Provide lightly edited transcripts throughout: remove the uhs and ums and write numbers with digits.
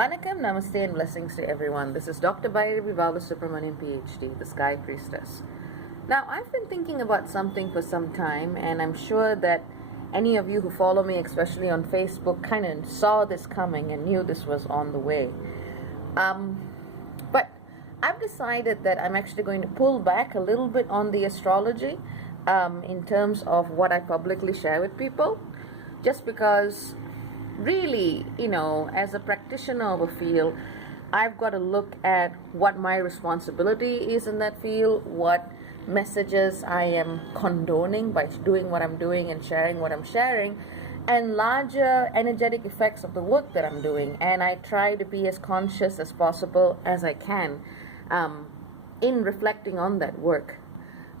Vanakkam, Namaste and blessings to everyone. This is Dr. Bhairavi Balasubramanian PhD, the Sky Priestess. Now, I've been thinking about something for some time, and I'm sure that any of you who follow me, especially on Facebook, kind of saw this coming and knew this was on the way. But I've decided that I'm actually going to pull back a little bit on the astrology in terms of what I publicly share with people, just because really, as a practitioner of a field, I've got to look at what my responsibility is in that field, what messages I am condoning by doing what I'm doing and sharing what I'm sharing, and larger energetic effects of the work that I'm doing. And I try to be as conscious as possible as I can in reflecting on that work.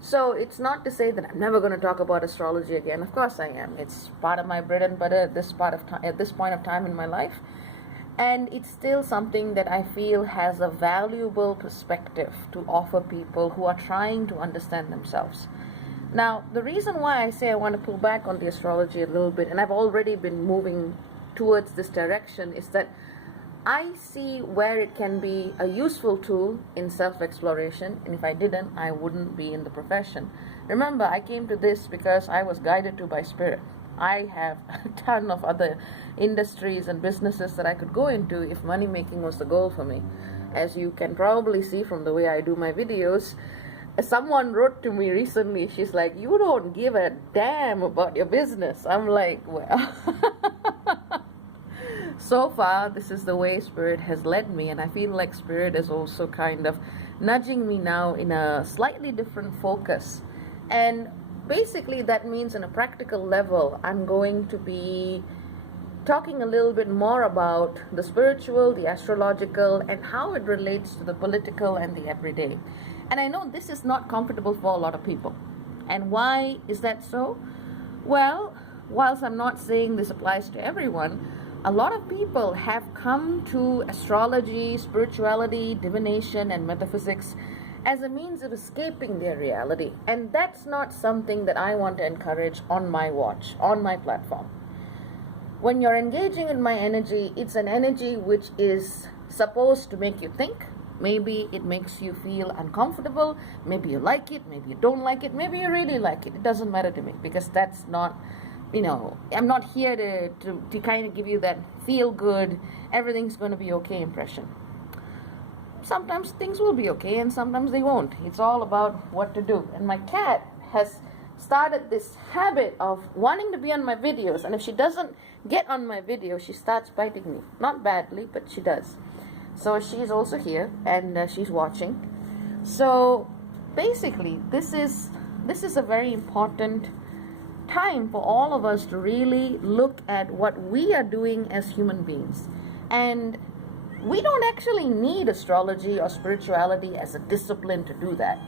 So it's not to say that I'm never going to talk about astrology again. Of course I am. It's part of my bread and butter at this point of time in my life. And it's still something that I feel has a valuable perspective to offer people who are trying to understand themselves. Now, the reason why I say I want to pull back on the astrology a little bit, and I've already been moving towards this direction, is that I see where it can be a useful tool in self-exploration, and if I didn't, I wouldn't be in the profession. Remember, I came to this because I was guided to by spirit. I have a ton of other industries and businesses that I could go into if money making was the goal for me. As you can probably see from the way I do my videos, someone wrote to me recently, she's like, "You don't give a damn about your business." I'm like, well... So far, this is the way Spirit has led me, and I feel like Spirit is also kind of nudging me now in a slightly different focus. And basically that means on a practical level, I'm going to be talking a little bit more about the spiritual, the astrological, and how it relates to the political and the everyday. And I know this is not comfortable for a lot of people. And why is that so? Well, whilst I'm not saying this applies to everyone, a lot of people have come to astrology, spirituality, divination, and metaphysics as a means of escaping their reality. And that's not something that I want to encourage on my watch, on my platform. When you're engaging in my energy, it's an energy which is supposed to make you think. Maybe it makes you feel uncomfortable. Maybe you like it. Maybe you don't like it. Maybe you really like it. It doesn't matter to me, because that's not... I'm not here to kind of give you that feel good, everything's going to be okay impression. Sometimes things will be okay and sometimes they won't. It's all about what to do. And my cat has started this habit of wanting to be on my videos, and if she doesn't get on my video, she starts biting me. Not badly, but she does. So she's also here, and she's watching. So basically, this is a very important time for all of us to really look at what we are doing as human beings. And we don't actually need astrology or spirituality as a discipline to do that.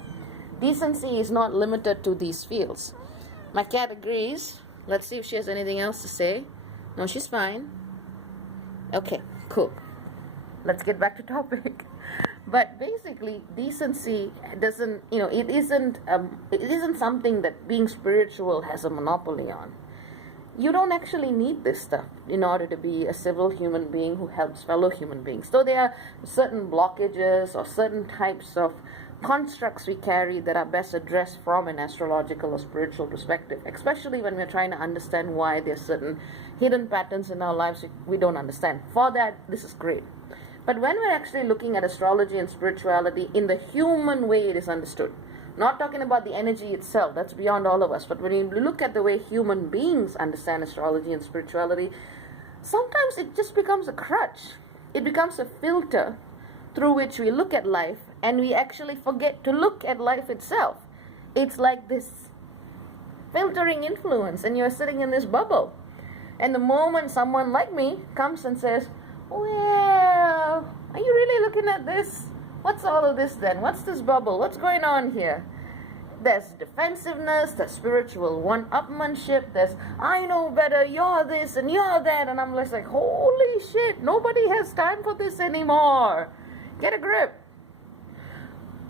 Decency is not limited to these fields. My cat agrees. Let's see if she has anything else to say. No, she's fine. Okay, cool. Let's get back to topic. But basically, decency doesn't, it isn't something that being spiritual has a monopoly on. You don't actually need this stuff in order to be a civil human being who helps fellow human beings. So there are certain blockages or certain types of constructs we carry that are best addressed from an astrological or spiritual perspective, especially when we're trying to understand why there's certain hidden patterns in our lives we don't understand. For that, this is great. But when we're actually looking at astrology and spirituality in the human way it is understood, not talking about the energy itself, that's beyond all of us, but when you look at the way human beings understand astrology and spirituality, sometimes it just becomes a crutch. It becomes a filter through which we look at life, and we actually forget to look at life itself. It's like this filtering influence, and you're sitting in this bubble. And the moment someone like me comes and says, "Well, are you really looking at this? What's all of this then? What's this bubble? What's going on here?" There's defensiveness, there's spiritual one-upmanship, there's, "I know better, you're this and you're that," and I'm just like, holy shit, nobody has time for this anymore. Get a grip.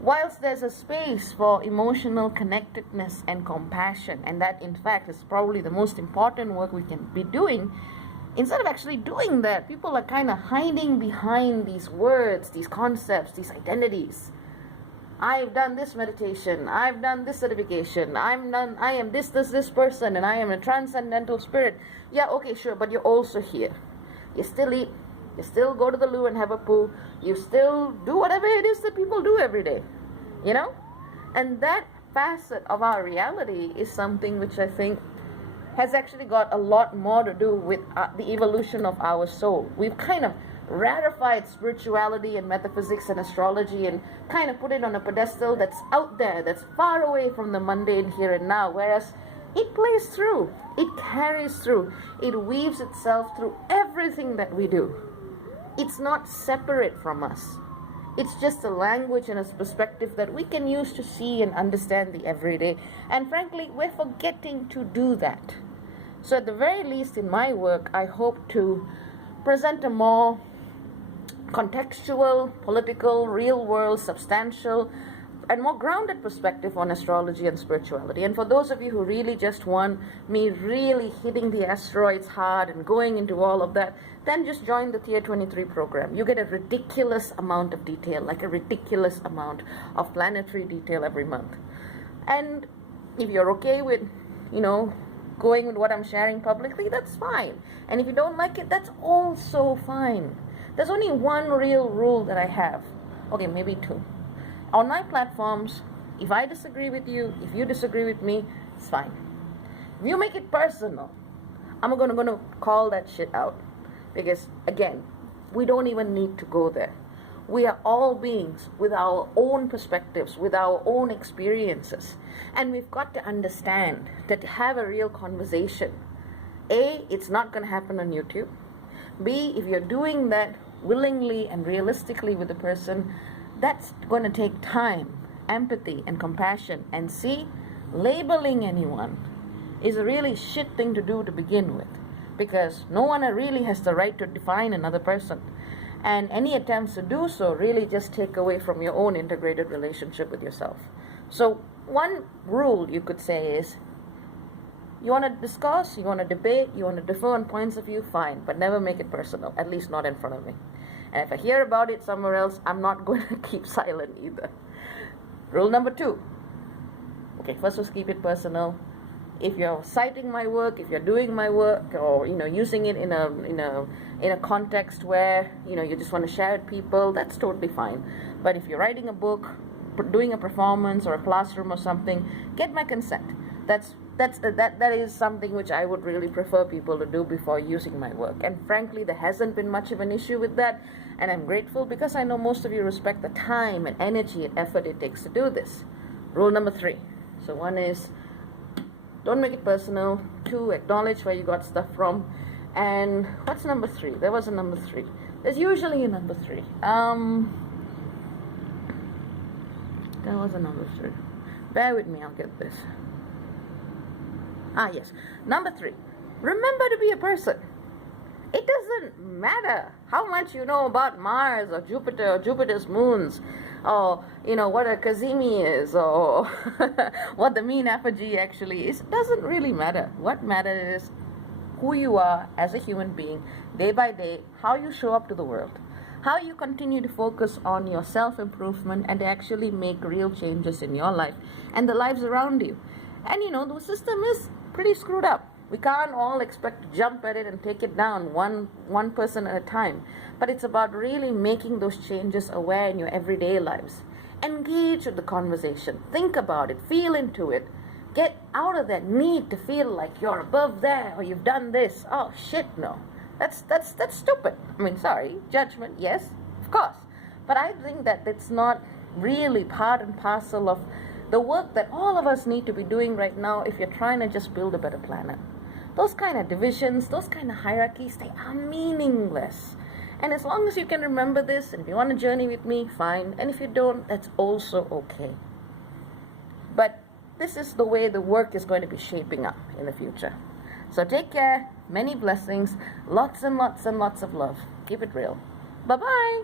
Whilst there's a space for emotional connectedness and compassion, and that in fact is probably the most important work we can be doing, instead of actually doing that, people are kind of hiding behind these words, these concepts, these identities. I've done this meditation, I've done this certification, I am this person, and I am a transcendental spirit. Yeah, okay, sure, but you're also here. You still eat, you still go to the loo and have a poo, you still do whatever it is that people do every day, you know? And that facet of our reality is something which I think has actually got a lot more to do with the evolution of our soul. We've kind of ratified spirituality and metaphysics and astrology and kind of put it on a pedestal that's out there, that's far away from the mundane here and now, whereas it plays through, it carries through, it weaves itself through everything that we do. It's not separate from us. It's just a language and a perspective that we can use to see and understand the everyday. And frankly, we're forgetting to do that. So at the very least in my work, I hope to present a more contextual, political, real-world, substantial, and more grounded perspective on astrology and spirituality. And for those of you who really just want me really hitting the asteroids hard and going into all of that, then just join the Tier 23 program. You get a ridiculous amount of detail, like a ridiculous amount of planetary detail every month. And if you're okay with, going with what I'm sharing publicly, that's fine. And if you don't like it, that's also fine. There's only one real rule that I have. Okay, maybe two. On my platforms, if I disagree with you, if you disagree with me, it's fine. If you make it personal, I'm gonna call that shit out. Because, again, we don't even need to go there. We are all beings with our own perspectives, with our own experiences. And we've got to understand that to have a real conversation, A, it's not going to happen on YouTube. B, if you're doing that willingly and realistically with the person, that's going to take time, empathy, and compassion. And C, labeling anyone is a really shit thing to do to begin with, because no one really has the right to define another person. And any attempts to do so really just take away from your own integrated relationship with yourself. So one rule you could say is, you want to discuss, you want to debate, you want to differ on points of view, fine, but never make it personal, at least not in front of me. And if I hear about it somewhere else, I'm not going to keep silent either. Rule number 2. Okay, first was keep it personal. If you're citing my work, if you're doing my work, or using it in a context where you just want to share it with people, that's totally fine. But if you're writing a book, doing a performance or a classroom or something, get my consent. That is something which I would really prefer people to do before using my work. And frankly, there hasn't been much of an issue with that, and I'm grateful because I know most of you respect the time and energy and effort it takes to do this. Rule number 3. So one is, don't make it personal. 2, acknowledge where you got stuff from. And what's number 3? There was a number 3. There's usually a number 3. There was a number 3. Bear with me, I'll get this. Yes. Number 3. Remember to be a person. It doesn't matter how much you know about Mars or Jupiter or Jupiter's moons, or what a Kazemi is, or what the mean apogee actually is. It doesn't really matter. What matters is who you are as a human being, day by day, how you show up to the world, how you continue to focus on your self-improvement and to actually make real changes in your life and the lives around you. And the system is pretty screwed up. We can't all expect to jump at it and take it down one person at a time. But it's about really making those changes aware in your everyday lives. Engage with the conversation. Think about it. Feel into it. Get out of that need to feel like you're above there or you've done this. Oh, shit, no. That's stupid. Sorry. Judgment, yes, of course. But I think that it's not really part and parcel of the work that all of us need to be doing right now if you're trying to just build a better planet. Those kind of divisions, those kind of hierarchies, they are meaningless. And as long as you can remember this, and if you want to journey with me, fine. And if you don't, that's also okay. But this is the way the work is going to be shaping up in the future. So take care, many blessings, lots and lots and lots of love. Keep it real. Bye-bye.